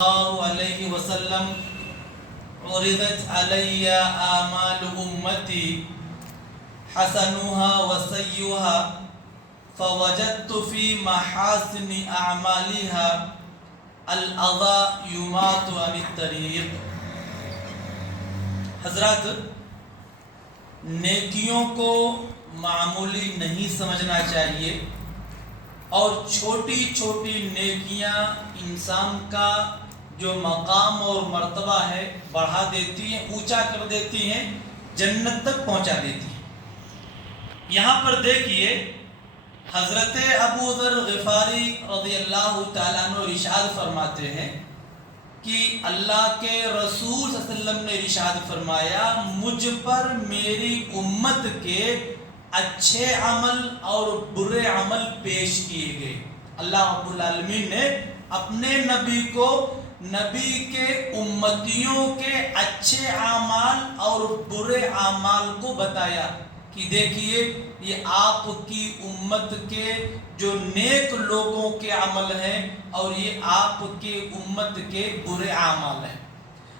الله عليه وسلم عرضت علي آمال أمتي حسنها وسيئها فوجدت في محاسن أعمالها الأذى يماط عن الطريق. حضرات، نیکیوں کو معمولی نہیں سمجھنا چاہیے اور چھوٹی چھوٹی نیکیاں انسان کا جو مقام اور مرتبہ ہے بڑھا دیتی ہیں، اونچا کر دیتی ہیں، جنت تک پہنچا دیتی ہیں. یہاں پر دیکھیے حضرت ابو ذر غفاری رضی اللہ تعالیٰ عنہ ارشاد فرماتے ہیں کہ اللہ کے رسول صلی اللہ علیہ وسلم نے ارشاد فرمایا، مجھ پر میری امت کے اچھے عمل اور برے عمل پیش کیے گئے. اللہ رب العالمین نے اپنے نبی کو نبی کے امتیوں کے اچھے اعمال اور برے اعمال کو بتایا کہ دیکھیے یہ آپ کی امت کے جو نیک لوگوں کے عمل ہیں اور یہ آپ کے امت کے برے اعمال ہیں.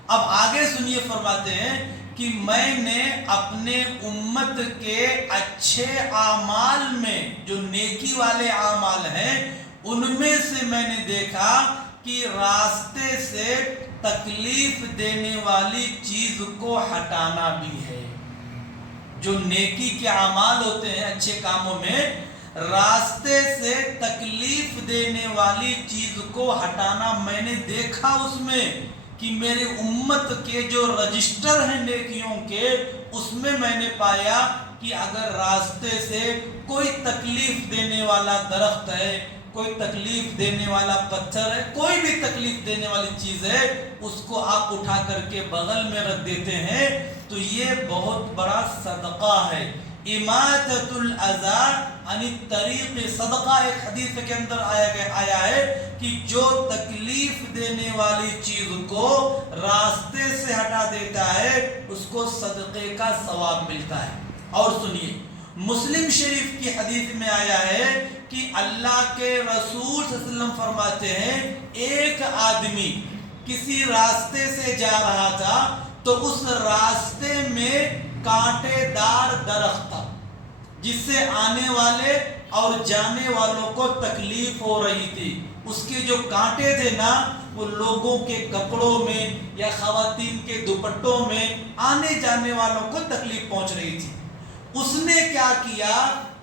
اب آگے سنیے، فرماتے ہیں کہ میں نے اپنے امت کے اچھے اعمال میں جو نیکی والے اعمال ہیں ان میں سے میں نے دیکھا کہ راستے سے تکلیف دینے والی چیز کو ہٹانا بھی ہے. جو نیکی کے اعمال ہوتے ہیں اچھے کاموں میں، راستے سے تکلیف دینے والی چیز کو ہٹانا میں نے دیکھا اس میں کہ میرے امت کے جو رجسٹر ہیں نیکیوں کے، اس میں نے پایا کہ اگر راستے سے کوئی تکلیف دینے والا درخت ہے، کوئی تکلیف دینے والا پتھر ہے، کوئی بھی تکلیف دینے والی چیز ہے، اس کو آپ اٹھا کر کے بغل میں رکھ دیتے ہیں تو یہ بہت بڑا صدقہ ہے. اماطۃ الاذی عن الطریق صدقہ. ایک حدیث کے اندر آیا ہے کہ جو تکلیف دینے والی چیز کو راستے سے ہٹا دیتا ہے اس کو صدقے کا ثواب ملتا ہے. اور سنیے، مسلم شریف کی حدیث میں آیا ہے کہ اللہ کے رسول صلی اللہ علیہ وسلم فرماتے ہیں ایک آدمی کسی راستے سے جا رہا تھا تو اس راستے میں کانٹے دار درخت تھا جس سے آنے والے اور جانے والوں کو تکلیف ہو رہی تھی. اس کے جو کانٹے تھے نا وہ لوگوں کے کپڑوں میں یا خواتین کے دوپٹوں میں آنے جانے والوں کو تکلیف پہنچ رہی تھی. اس نے کیا کیا،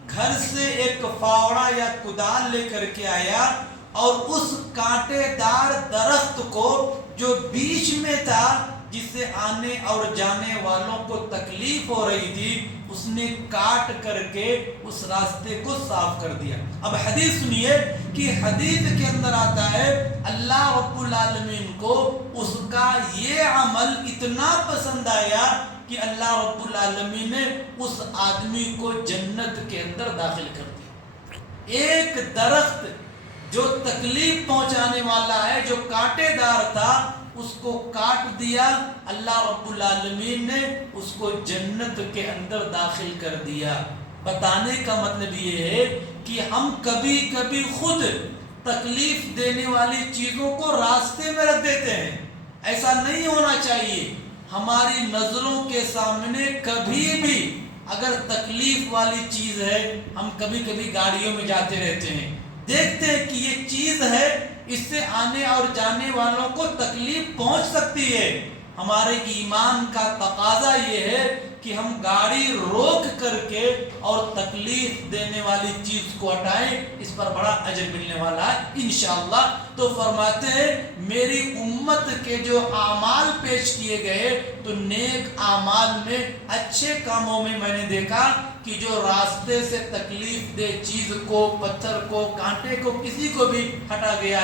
گھر سے ایک فاوڑا یا کدال لے کر کے آیا اور اس کانٹے دار درخت کو جو بیچ میں تھا جس سے آنے اور جانے والوں کو تکلیف ہو رہی تھی، اس نے کاٹ کر کے اس راستے کو صاف کر دیا. اب حدیث سنیے کہ حدیث کے اندر آتا ہے اللہ رب العالمین کو اس کا یہ عمل اتنا پسند آیا کہ اللہ رب العالمین نے اس آدمی کو جنت کے اندر داخل کر دیا. ایک درخت جو تکلیف پہنچانے والا ہے، جو کانٹے دار تھا، اس کو کاٹ دیا، اللہ رب العالمین نے اس کو جنت کے اندر داخل کر دیا. بتانے کا مطلب یہ ہے کہ ہم کبھی کبھی خود تکلیف دینے والی چیزوں کو راستے میں رکھ دیتے ہیں. ایسا نہیں ہونا چاہیے. ہماری نظروں کے سامنے کبھی بھی اگر تکلیف والی چیز ہے، ہم کبھی کبھی گاڑیوں میں جاتے رہتے ہیں، دیکھتے ہیں کہ یہ چیز ہے، اس سے آنے اور جانے والوں کو تکلیف پہنچ سکتی ہے. ہمارے ایمان کا تقاضا یہ ہے کہ ہم گاڑی روک کر کے اور تکلیف دینے والی چیز کو ہٹائیں. اس پر بڑا اجر ملنے والا ہے انشاءاللہ. تو فرماتے ہیں میری امت کے جو اعمال پیش کیے گئے تو نیک اعمال میں، اچھے کاموں میں نے دیکھا کہ جو راستے سے تکلیف دہ چیز کو، پتھر کو، کانٹے کو، کسی کو بھی ہٹایا گیا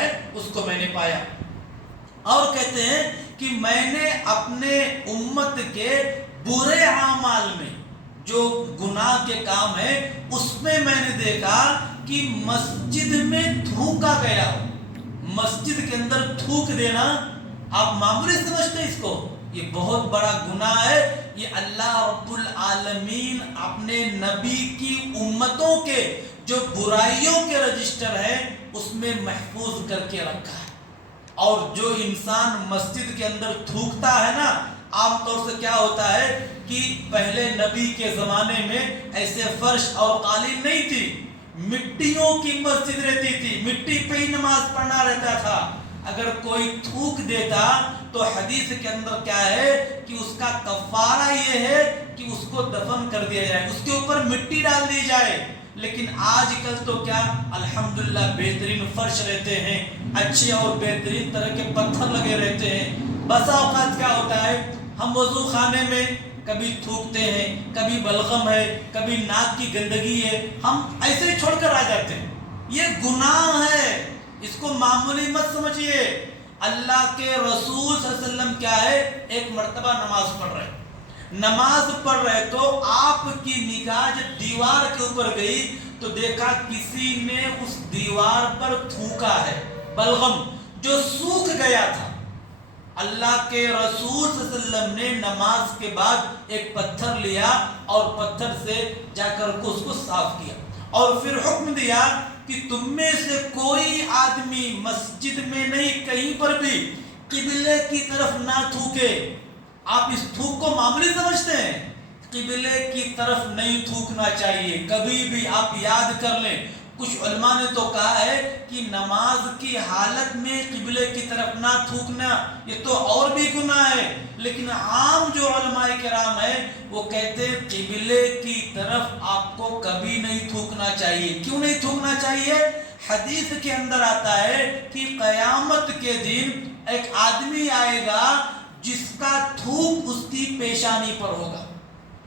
ہے اس کو میں نے پایا. اور کہتے ہیں کہ میں نے اپنے امت کے برے اعمال میں، جو گناہ کے کام ہے، اس میں نے دیکھا کہ مسجد میں تھوکا گیا. مسجد کے اندر تھوک دینا آپ معمولی سمجھتے ہیں اس کو؟ یہ بہت بڑا گناہ ہے. یہ اللہ رب العالمین اپنے نبی کی امتوں کے جو برائیوں کے رجسٹر ہیں اس میں محفوظ کر کے رکھا ہے. اور جو انسان مسجد کے اندر تھوکتا ہے نا، عام طور سے کیا ہوتا ہے کہ پہلے نبی کے زمانے میں ایسے فرش اور قالین نہیں تھی، مٹیوں کی مسجد رہتی تھی، مٹی پہ ہی نماز پڑھنا رہتا تھا۔ اگر کوئی تھوک دیتا تو حدیث کے اندر کیا ہے کہ اس کا کفارہ یہ ہے کہ اس کو دفن کر دیا جائے، اس کے اوپر مٹی ڈال دی جائے۔ لیکن آج کل تو کیا الحمدللہ بہترین فرش رہتے ہیں، اچھے اور بہترین طرح کے پتھر لگے رہتے ہیں۔ بسا اوقات کیا ہوتا ہے ہم وضو خانے میں کبھی تھوکتے ہیں، کبھی بلغم ہے، کبھی ناک کی گندگی ہے، ہم ایسے ہی چھوڑ کر آ جاتے ہیں۔ یہ گناہ ہے، اس کو معمولی مت سمجھیے۔ اللہ کے رسول صلی اللہ علیہ وسلم کیا ہے، ایک مرتبہ نماز پڑھ رہے تو آپ کی نگاہ جب دیوار کے اوپر گئی تو دیکھا کسی نے اس دیوار پر تھوکا ہے، بلغم جو سوکھ گیا تھا۔ اللہ کے رسول صلی اللہ علیہ وسلم نے نماز کے بعد ایک پتھر لیا اور پتھر سے جا کر اس کو صاف کیا، اور پھر حکم دیا کہ تم میں سے کوئی آدمی مسجد میں نہیں کہیں پر بھی قبلے کی طرف نہ تھوکے۔ آپ اس تھوک کو معمولی سمجھتے ہیں، قبلے کی طرف نہیں تھوکنا چاہیے کبھی بھی۔ آپ یاد کر لیں، کچھ علماء نے تو کہا ہے کہ نماز کی حالت میں قبلے کی طرف نہ تھوکنا یہ تو اور بھی گناہ ہے، لیکن عام جو علماء کرام ہیں وہ کہتے ہیں قبلے کی طرف آپ کو کبھی نہیں تھوکنا چاہیے۔ کیوں نہیں تھوکنا چاہیے؟ حدیث کے اندر آتا ہے کہ قیامت کے دن ایک آدمی آئے گا جس کا تھوک اس کی پیشانی پر ہوگا،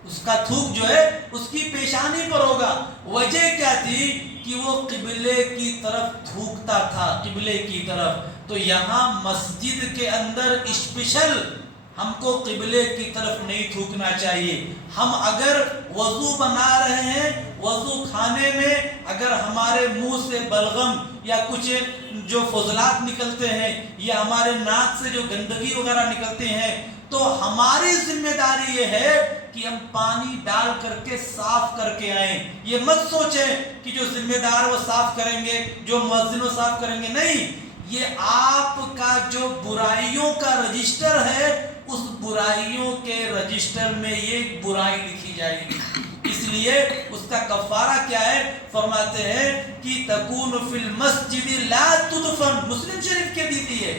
اس کا تھوک جو ہے اس کی پیشانی پر ہوگا۔ وجہ کیا تھی کہ وہ قبلے کی طرف تھوکتا تھا، قبلے کی طرف۔ تو یہاں مسجد کے اندر اسپیشل ہم کو قبلے کی طرف نہیں تھوکنا چاہیے۔ ہم اگر وضو بنا رہے ہیں، وضو خانے میں اگر ہمارے منہ سے بلغم یا کچھ جو فضلات نکلتے ہیں یا ہمارے ناک سے جو گندگی وغیرہ نکلتے ہیں تو ہماری ذمہ داری یہ ہے کہ ہم پانی ڈال کر کے صاف کر کے آئیں۔ یہ مت سوچیں کہ جو ذمہ دار وہ صاف کریں گے، جو مؤذن وہ صاف کریں گے، نہیں، یہ آپ کا جو برائیوں کا رجسٹر ہے اس برائیوں کے رجسٹر میں یہ برائی لکھی جائے گی۔ اس لیے اس کا کفارہ کیا ہے؟ فرماتے ہیں کہ تکون فی المسجد لا تدفن، مسلم شریف کے دیتی ہے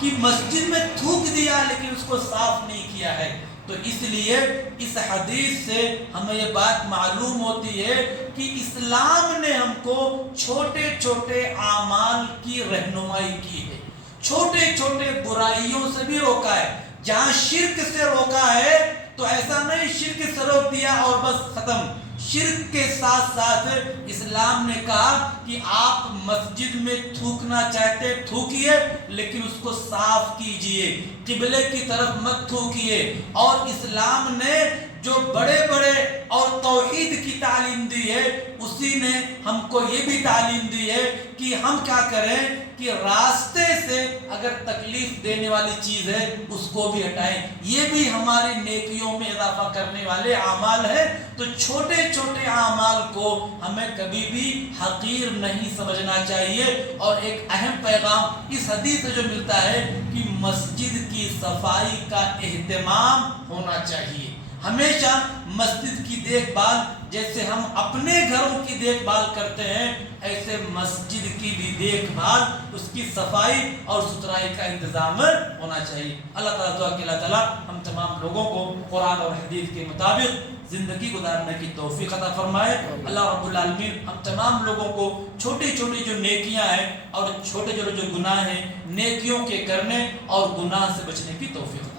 کہ مسجد میں تھوک دیا لیکن اس کو صاف نہیں کیا ہے۔ تو اس لیے اس حدیث سے ہمیں یہ بات معلوم ہوتی ہے کہ اسلام نے ہم کو چھوٹے چھوٹے اعمال کی رہنمائی کی ہے، چھوٹے چھوٹے برائیوں سے بھی روکا ہے۔ جہاں شرک سے روکا ہے تو ایسا نہیں شرک سے روک دیا اور بس ختم۔ شرک کے ساتھ ساتھ اسلام نے کہا کہ آپ مسجد میں تھوکنا چاہتے تھوکیے لیکن اس کو صاف کیجئے، قبلے کی طرف مت تھوکیے۔ اور اسلام نے جو بڑے بڑے اور توحید کی تعلیم دی ہے اسی نے ہم کو یہ بھی تعلیم دی ہے کہ ہم کیا کریں کہ راستے سے اگر تکلیف دینے والی چیز ہے اس کو بھی ہٹائیں۔ یہ بھی ہماری نیکیوں میں اضافہ کرنے والے اعمال ہیں۔ تو چھوٹے چھوٹے اعمال کو ہمیں کبھی بھی حقیر نہیں سمجھنا چاہیے۔ اور ایک اہم پیغام اس حدیث سے جو ملتا ہے کہ مسجد کی صفائی کا اہتمام ہونا چاہیے۔ ہمیشہ مسجد کی دیکھ بھال جیسے ہم اپنے گھروں کی دیکھ بھال کرتے ہیں ایسے مسجد کی بھی دیکھ بھال، اس کی صفائی اور ستھرائی کا انتظام ہونا چاہیے۔ اللہ تعالیٰ دعا کہ اللہ تعالیٰ ہم تمام لوگوں کو قرآن اور حدیث کے مطابق زندگی گزارنے کی توفیق عطا فرمائے۔ اللہ رب العالمین ہم تمام لوگوں کو چھوٹی چھوٹی جو نیکیاں ہیں اور چھوٹے چھوٹے جو گناہ ہیں نیکیوں کے کرنے اور گناہ سے بچنے کی توفیق